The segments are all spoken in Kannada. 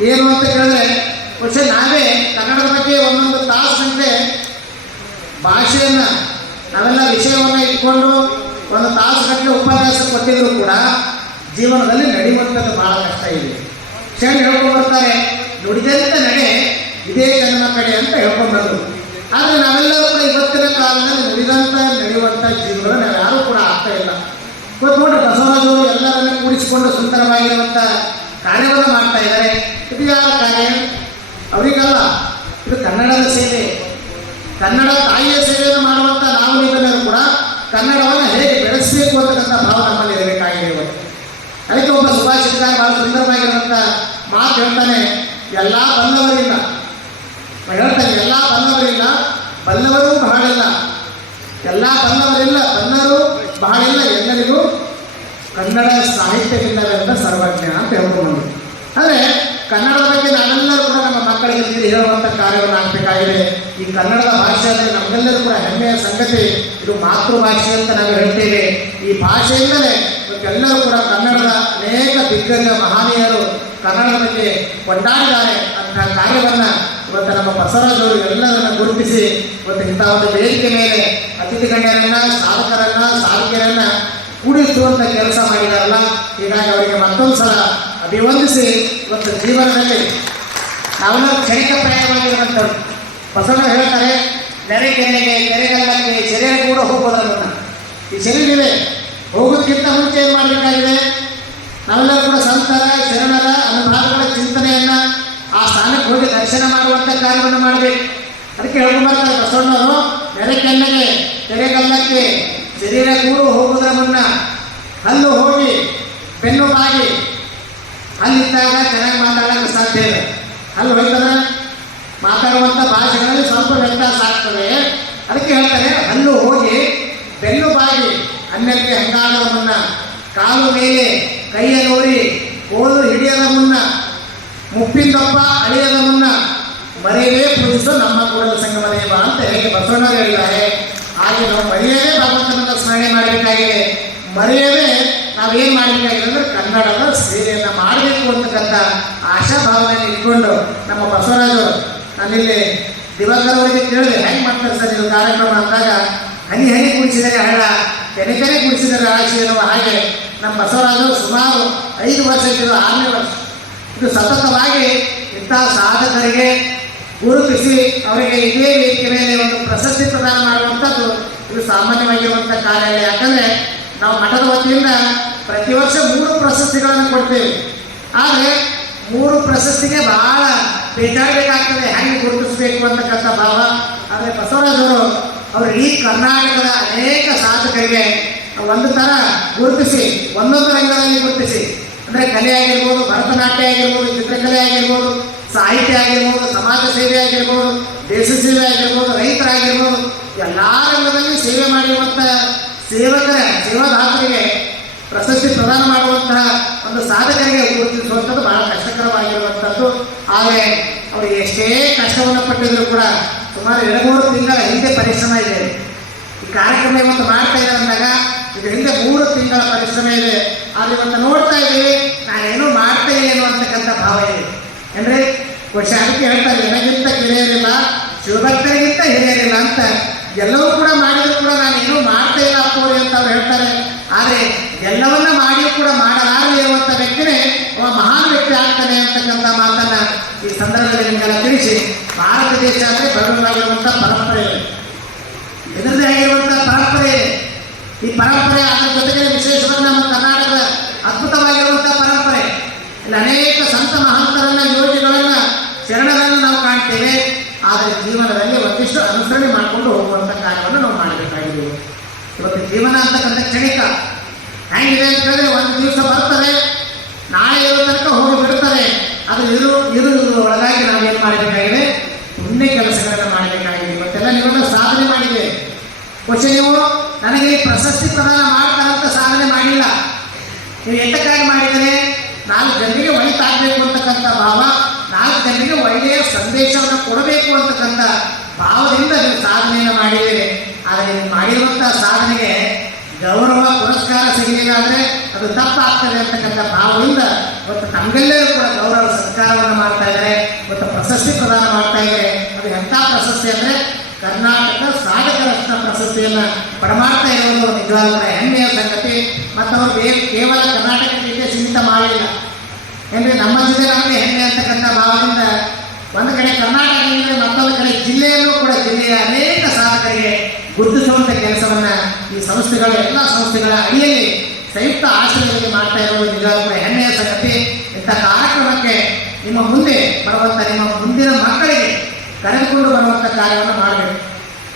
ಏನು ಅಂತ ಕೇಳಿದ್ರೆ ಬಹುಶಃ ನಾವೇ ಕನ್ನಡದ ಬಗ್ಗೆ ಒಂದೊಂದು ತಾಸು ಗಂಟೆ ಭಾಷೆಯನ್ನ ನಾವೆಲ್ಲ ವಿಷಯವನ್ನು ಇಟ್ಕೊಂಡು ಒಂದು ತಾಸು ಗಟ್ಟಲೆ ಉಪನ್ಯಾಸ ಕೊಟ್ಟಿದ್ರು ಕೂಡ ಜೀವನದಲ್ಲಿ ನಡೆಯುವಂಥದ್ದು ಭಾಳ ಕಷ್ಟ ಇದೆ. ಶರಣ ಹೇಳ್ಕೊಂಡು ಬರ್ತಾರೆ, ನುಡಿದಂತ ನಡೆ ಇದೇ ಜನ್ಮ ಕಡೆ ಅಂತ ಹೇಳ್ಕೊಂಡು ಬಂದರು. ಆದರೆ ನಾವೆಲ್ಲರೂ ಕೂಡ ಇವತ್ತಿನ ಕಾಲದಲ್ಲಿ ನುಡಿದಂತ ನಡೆಯುವಂಥ ಜೀವನ ನಾವು ಯಾರೂ ಕೂಡ ಆಗ್ತಾ ಇಲ್ಲ. ಇವತ್ತು ನೋಡಿ ಬಸವರಾಜವರು ಎಲ್ಲರನ್ನ ಕೂಡಿಸಿಕೊಂಡು ಸುಂದರವಾಗಿರುವಂಥ ಕಾರ್ಯವನ್ನು ಮಾಡ್ತಾ ಇದ್ದಾರೆ. ಇದು ಯಾರ ಕಾರ್ಯ. ಅವರಿಗಲ್ಲ, ಇದು ಕನ್ನಡದ ಸೇವೆ. ಕನ್ನಡ ತಾಯಿಯ ಸೇವೆಯನ್ನು ಮಾಡುವಂಥ ನಾವು ನೀವೆಲ್ಲರೂ ಕೂಡ ಕನ್ನಡವನ್ನು ಹೇಗೆ ಬೆಳೆಸಬೇಕು ಅಂತಕ್ಕಂಥ ಭಾವ ನಮ್ಮಲ್ಲಿ ಇರಬೇಕಾಗಿದೆ ಅದಕ್ಕೆ ಒಬ್ಬ ಸುಭಾಷಿತ ಬಹಳ ಸುಂದರವಾಗಿರುವಂಥ ಮಾತು ಹೇಳ್ತಾನೆ, ಎಲ್ಲ ಬಲ್ಲವರಿಲ್ಲ ಹೇಳ್ತಾನೆ, ಎಲ್ಲ ಬಲ್ಲವರಿಲ್ಲ ಬಲ್ಲವರು ಬಹಳಿಲ್ಲ ಎಲ್ಲ ಬಲ್ಲವರಿಲ್ಲ ಬಹಳ ಬಹಳಿಲ್ಲ ಎಲ್ಲರಿಗೂ ಕನ್ನಡ ಸಾಹಿತ್ಯವಿಲ್ಲವೆಂದ ಸರ್ವಜ್ಞ ಅಂತ ಹೇಳ್ಕೊಂಡು ಆದರೆ ಕನ್ನಡದ ಬಗ್ಗೆ ನಾವೆಲ್ಲರೂ ಕೂಡ ನಮ್ಮ ಮಕ್ಕಳಿಗೆ ಇಲ್ಲಿ ಹೇಳುವಂಥ ಕಾರ್ಯವನ್ನು ಆಗಬೇಕಾಗಿದೆ. ಈ ಕನ್ನಡದ ಭಾಷೆಯಲ್ಲಿ ನಮಗೆಲ್ಲರೂ ಕೂಡ ಹೆಮ್ಮೆಯ ಸಂಗತಿ. ಇದು ಮಾತೃಭಾಷೆ ಅಂತ ನಾವು ಹೇಳ್ತೇವೆ. ಈ ಭಾಷೆಯಿಂದಲೇ ಎಲ್ಲರೂ ಕೂಡ ಕನ್ನಡದ ಅನೇಕ ದಿಗ್ಗಜ ಮಹಾನೀಯರು ಕನ್ನಡದಲ್ಲಿ ಕೊಂಡಾಡಿದ್ದಾರೆ. ಅಂತ ಕಾರ್ಯವನ್ನು ಇವತ್ತು ನಮ್ಮ ಬಸವರಾಜವರು ಎಲ್ಲರನ್ನ ಗುರುತಿಸಿ, ಇವತ್ತು ಇಂಥ ಒಂದು ವೇದಿಕೆ ಮೇಲೆ ಅತಿಥಿ ಗಣ್ಯರನ್ನ, ಸಾಧಕರನ್ನ, ಸಾಧಕಿಯರನ್ನ ಕೂಡಿಸುವಂತ ಕೆಲಸ ಮಾಡಿದಾರಲ್ಲ, ಹೀಗಾಗಿ ಅವರಿಗೆ ಮತ್ತೊಂದು ಸಲ ಅಭಿವಂದಿಸಿ ಇವತ್ತು ಜೀವನದಲ್ಲಿ ನಾವೆಲ್ಲ ಕ್ಷಣಿಕ ಪ್ರಯಾಣವಾಗಿರುವಂಥವ್ರು ಬಸವಣ್ಣ ಹೇಳ್ತಾರೆ, ನೆರೆ ಕೆರೆಗೆ, ಕೆರೆಗಲ್ಲಕ್ಕೆ ಶರೀರ ಕೂಡ ಹೋಗೋದನ್ನ ಈ ಸೆರೆಗಿವೆ ಹೋಗೋದಕ್ಕಿಂತ ಮುಂಚೆ ಏನು ಮಾಡಬೇಕಾಗಿದೆ? ನಾವೆಲ್ಲರೂ ಕೂಡ ಸಂತರ, ಶರಣರ ಅನುಭಾವಗಳ ಚಿಂತನೆಯನ್ನು ಆ ಸ್ಥಾನಕ್ಕೆ ಹೋಗಿ ದರ್ಶನ ಮಾಡುವಂಥ ಕಾರ್ಯವನ್ನು ಮಾಡಬೇಕು. ಅದಕ್ಕೆ ಹೇಳ್ಕೊಂಡ್ಬರ್ತಾರೆ ಬಸವಣ್ಣವರು, ನೆರೆ ಕೆನ್ನೆಗೆ ಕೆರೆಗಲ್ಲಕ್ಕೆ ಹಂಗಾಗದ ಮುನ್ನ, ಕಾಲು ಮೇಲೆ ಕೈಯ ನೋಡಿ ಓದು ಹಿಡಿಯದ ಮುನ್ನ ಮುಪ್ಪಿಂದಪ್ಪ ಅಳಿಯದ ಮುನ್ನ, ಮರೆಯೇ ಪೂಜಿಸು ನಮ್ಮ ಕೂಡಲ ಸಂಗಮ ದೇವ ಅಂತ ಹೇಗೆ ಬಸವಣ್ಣರು ಹೇಳಿದ್ದಾರೆ. ಹಾಗೆ ನಾವು ಮರೆಯದೇ ಭಗವಂತನನ್ನ ಸ್ಮರಣೆ ಮಾಡಬೇಕಾಗಿದೆ. ಮರೆಯದೇ ನಾವೇನ್ ಮಾಡಬೇಕಾಗಿದೆ ಅಂದ್ರೆ ಕನ್ನಡದ ಸೇವೆಯನ್ನ ಮಾಡಬೇಕು ಅಂತಕ್ಕಂಥ ಆಶಾಭಾವನೆಯನ್ನು ಇಟ್ಕೊಂಡು ನಮ್ಮ ಬಸವರಾಜರು ನಾನಿಲ್ಲಿ ದಿವಾಕರ್ ಅವರಿಗೆ ಕೇಳಿದೆ ಹೆಂಗೆ ಮಾಡ್ತಾರೆ ಸರ್ ಇದು ಕಾರ್ಯಕ್ರಮ? ಅಂದಾಗ, ಹನಿ ಹನಿ ಕುಡಿಸಿದರೆ ಹಳ್ಳ ಕೆನೆ ಕೆನೆ ಗುಡಿಸಿದರೆ ರಾಶಿ ಎನ್ನುವ ಹಾಗೆ ನಮ್ಮ ಬಸವರಾಜರು ಸುಮಾರು ಐದು ವರ್ಷ ಇದು ಆರನೇ ವರ್ಷ. ಇದು ಸತತವಾಗಿ ಇಂಥ ಸಾಧಕರಿಗೆ ಗುರುತಿಸಿ ಅವರಿಗೆ ಇದೇ ವೇದಿಕೆ ಮೇಲೆ ಒಂದು ಪ್ರಶಸ್ತಿ ಪ್ರದಾನ ಮಾಡುವಂಥದ್ದು ಇದು ಸಾಮಾನ್ಯವಾಗಿರುವಂಥ ಕಾರ್ಯ ಯಾಕಂದರೆ ನಾವು ಮಠದ ವತಿಯಿಂದ ಪ್ರತಿ ವರ್ಷ ಮೂರು ಪ್ರಶಸ್ತಿಗಳನ್ನು ಕೊಡ್ತೇವೆ. ಆದರೆ ಮೂರು ಪ್ರಶಸ್ತಿಗೆ ಬಹಳ ಬೇಕಾಗಬೇಕಾಗ್ತದೆ. ಹ್ಯಾಂಗೆ ಗುರುತಿಸಬೇಕು ಅಂತಕ್ಕಂಥ ಭಾವ. ಆದರೆ ಬಸವರಾಜವರು ಅವರು ಇಡೀ ಕರ್ನಾಟಕದ ಅನೇಕ ಸಾಧಕರಿಗೆ ಒಂದು ಥರ ಗುರುತಿಸಿ, ಒಂದೊಂದು ರಂಗದಲ್ಲಿ ಗುರುತಿಸಿ. ಅಂದರೆ ಕಲೆ ಆಗಿರ್ಬೋದು, ಭರತನಾಟ್ಯ ಆಗಿರ್ಬೋದು, ಚಿತ್ರಕಲೆ ಆಗಿರ್ಬೋದು, ಸಾಹಿತ್ಯ ಆಗಿರ್ಬೋದು ಸಮಾಜ ಸೇವೆ ಆಗಿರ್ಬೋದು ದೇಶ ಸೇವೆ ಆಗಿರ್ಬೋದು, ರೈತರಾಗಿರ್ಬೋದು, ಎಲ್ಲ ರಂಗದಲ್ಲಿ ಸೇವೆ ಮಾಡಿರುವಂಥ ಸೇವಕರ, ಸೇವಾದಾತರಿಗೆ ಪ್ರಶಸ್ತಿ ಪ್ರದಾನ ಮಾಡುವಂತಹ ಒಂದು ಸಾಧಕರಿಗೆ ಗುರುತಿಸುವಂಥದ್ದು ಬಹಳ ಕಷ್ಟಕರವಾಗಿರುವಂಥದ್ದು. ಆದರೆ ಅವರು ಎಷ್ಟೇ ಕಷ್ಟವನ್ನು ಪಟ್ಟಿದ್ರು ಕೂಡ ಸುಮಾರು ಎರಡು ಮೂರು ತಿಂಗಳ ಹಿಂದೆ ಪರಿಶ್ರಮ ಇದೆ ಈ ಕಾರ್ಯಕ್ರಮ ಇವತ್ತು ಮಾಡ್ತಾ ಇದ್ದಾರೆ ಅಂದಾಗ ಇದು ಹಿಂದೆ ಮೂರು ತಿಂಗಳ ಪರಿಶ್ರಮ ಇದೆ. ಆದ್ರೆ ಇವತ್ತು ನೋಡ್ತಾ ಇದ್ದೀವಿ, ನಾನೇನು ಮಾಡ್ತಾ ಇಲ್ಲೇನು ಅಂತಕ್ಕಂಥ ಭಾವ ಇದೆ. ಅಂದ್ರೆ ಅದಕ್ಕೆ ಹೇಳ್ತಾರೆ ನನಗಿಂತ ಹಿರಿಯರಿಲ್ಲ ಶಿವಭಕ್ತರಿಗಿಂತ ಹಿರಿಯರಿಲ್ಲ ಅಂತ ಎಲ್ಲವೂ ಕೂಡ ಮಾಡಿದ್ರು ಕೂಡ ನಾನು ಏನೂ ಮಾಡ್ತಾ ಇಲ್ಲ ಅಪ್ಪೋರಿ ಅಂತ ಅವ್ರು ಹೇಳ್ತಾರೆ. ಆದರೆ ಎಲ್ಲವನ್ನ ಮಾಡಿಯೂ ಕೂಡ ಮಾಡಲಾರದೆ ಇರುವಂತ ವ್ಯಕ್ತಿನೇ ಅವ ಮಹಾನ್ ವ್ಯಕ್ತಿ ಆಗ್ತಾನೆ ಅಂತಕ್ಕಂಥ ಮಾತನ್ನ ಈ ಸಂದರ್ಭದಲ್ಲಿ ನಿಮಗೆಲ್ಲ ತಿಳಿಸಿ. ಭಾರತ ದೇಶ ಅಂದರೆ ಬಡವರಾಗಿರುವಂಥ ಪರಂಪರೆ ಇದೆ ಇದರದೇ ಆಗಿರುವಂತಹ ಪರಂಪರೆ ಇದೆ ಈ ಪರಂಪರೆ ಅದರ ಜೊತೆಗೆ ವಿಶೇಷವಾಗಿ ನಮ್ಮ ಕರ್ನಾಟಕದ ಅದ್ಭುತವಾಗಿರುವಂತಹ ಪರಂಪರೆ. ಇಲ್ಲಿ ಅನೇಕ ಸಂತ ಮಹಂತರನ್ನ ಯೋಗಿಗಳನ್ನ ಶರಣರನ್ನು ನಾವು ಕಾಣ್ತೇವೆ. ಆದರೆ ಜೀವನದಲ್ಲಿ ಒಂದಿಷ್ಟು ಅನುಸರಣೆ ಮಾಡಿಕೊಂಡು ಹೋಗುವಂತ ಕಾರ್ಯವನ್ನು ನಾವು ಮಾಡಬೇಕಾಗಿದೆ ಇವತ್ತು ಜೀವನ ಅಂತಕ್ಕಂಥ ಕ್ಷಣಿಕ ಹೆಂಗಿದೆ ಅಂತ ಹೇಳಿದ್ರೆ ಒಂದು ದಿವಸ ಬರ್ತದೆ, ನಾಳೆ ಇರೋ ತನಕ ಹೋಗಿ ಬಿಡ್ತಾರೆ. ಅದು ಇರು ಇರು ಒಳಗಾಗಿ ನಾವೇನು ಮಾಡಬೇಕಾಗಿದೆ ಮಾಡ್ತಾ ಮಾಡ್ತಾರಂತ ಸಾಧನೆ ಮಾಡಿಲ್ಲ. ನೀವು ಎಂತಕ್ಕಾಗಿ ಮಾಡಿದರೆ ನಾಲ್ಕು ಜನರಿಗೆ ಒಳಿತಾಗಬೇಕು ಅಂತಕ್ಕಂಥ ಭಾವ, ನಾಲ್ಕು ಜನರಿಗೆ ಒಳ್ಳೆಯ ಸಂದೇಶವನ್ನು ಕೊಡಬೇಕು ಅಂತಕ್ಕಂಥ ಭಾವದಿಂದ ನೀವು ಸಾಧನೆಯನ್ನು ಮಾಡಿದ್ದೀರಿ. ಆದರೆ ನೀವು ಮಾಡಿರುವಂಥ ಸಾಧನೆಗೆ ಗೌರವ, ಪುರಸ್ಕಾರ ಸಿಗಲಿಲ್ಲ ಅಂದರೆ ಅದು ತಪ್ಪಾಗ್ತದೆ ಅಂತಕ್ಕಂಥ ಭಾವದಿಂದ ಇವತ್ತು ನಮಗೆಲ್ಲರೂ ಕೂಡ ಗೌರವ ಸರ್ಕಾರವನ್ನ ಮಾಡ್ತಾ ಇದ್ದಾರೆ. ಇವತ್ತು ಪ್ರಶಸ್ತಿ ಪ್ರದಾನ ಮಾಡ್ತಾ ಇದ್ದಾರೆ. ಅದು ಎಂಥ ಪ್ರಶಸ್ತಿ ಅಂದರೆ ಕರ್ನಾಟಕ ಸಾಹಿತ್ಯ ರತ್ನ ಪರಮಾತ್ಮ ನಿಜವಾಗ್ಲೂ ಕೂಡ ಹೆಮ್ಮೆಯ ಸಂಗತಿ ಮತ್ತು ಅವರು ಕೇವಲ ಕರ್ನಾಟಕಕ್ಕೆ ಸೀಮಿತ ಮಾಡಲಿಲ್ಲ ಏನ್ರಿ ನಮ್ಮ ಜಿಲ್ಲೆ ನಮಗೆ ಹೆಮ್ಮೆ ಅಂತಕ್ಕಂಥ ಭಾವದಿಂದ ಒಂದು ಕಡೆ ಕರ್ನಾಟಕ ಏನಿದೆ ಮತ್ತೊಂದು ಕಡೆ ಜಿಲ್ಲೆಯಲ್ಲೂ ಕೂಡ ಜಿಲ್ಲೆಯ ಅನೇಕ ಸಾಧಕರಿಗೆ ಗುರುತಿಸುವಂಥ ಕೆಲಸವನ್ನ ಈ ಸಂಸ್ಥೆಗಳ, ಎಲ್ಲ ಸಂಸ್ಥೆಗಳ ಅಡಿಯಲ್ಲಿ ಸಂಯುಕ್ತ ಆಶ್ರಯದಲ್ಲಿ ಮಾಡ್ತಾ ಇರೋದು ನಿಜವಾದ ಹೆಮ್ಮೆಯ ಸಂಗತಿ ಇಂಥ ಕಾರ್ಯಕ್ರಮಕ್ಕೆ ನಿಮ್ಮ ಮುಂದೆ ಬರುವಂಥ ನಿಮ್ಮ ಮುಂದಿನ ಮಕ್ಕಳಿಗೆ ಕರೆದುಕೊಂಡು ಬರುವಂಥ ಕಾರ್ಯವನ್ನು ಮಾಡಬೇಕು.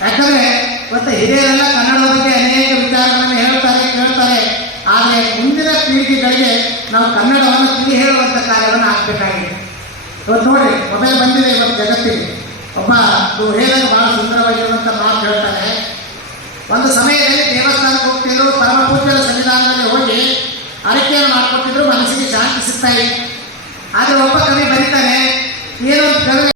ಯಾಕಂದ್ರೆ ಇವತ್ತು ಹಿರಿಯರೆಲ್ಲ ಕನ್ನಡದ ಬಗ್ಗೆ ಅನೇಕ ವಿಚಾರಗಳನ್ನು ಹೇಳ್ತಾರೆ, ಕೇಳ್ತಾರೆ. ಆದರೆ ಮುಂದಿನ ಪೀಳಿಗೆಗಳಿಗೆ ನಾವು ಕನ್ನಡವನ್ನು ತಿಳಿ ಹೇಳುವಂಥ ಕಾರ್ಯವನ್ನು ಹಾಕಬೇಕಾಗಿದೆ ಇವತ್ತು ನೋಡಿ ಮೊಬೈಲ್ ಬಂದಿದೆ ಇವತ್ತು ಜಗತ್ತಿಗೆ. ಒಬ್ಬ ಹೇಳಿದಾಗ ಬಹಳ ಸುಂದರವಾಗಿರುವಂಥ ಮಾತು ಹೇಳ್ತಾರೆ ಒಂದು ಸಮಯದಲ್ಲಿ ದೇವಸ್ಥಾನಕ್ಕೆ ಹೋಗ್ತಿದ್ರು ಪರಮ ಪೂಜ್ಯರ ಸನ್ನಿಧಾನದಲ್ಲಿ ಹೋಗಿ ಅರಕೆಯನ್ನು ಮಾಡ್ಕೊಟ್ಟಿದ್ರು, ಮನಸ್ಸಿಗೆ ಶಾಂತಿ ಸಿಗ್ತಾ ಇದೆ ಆದರೆ ಒಬ್ಬ ಕವಿ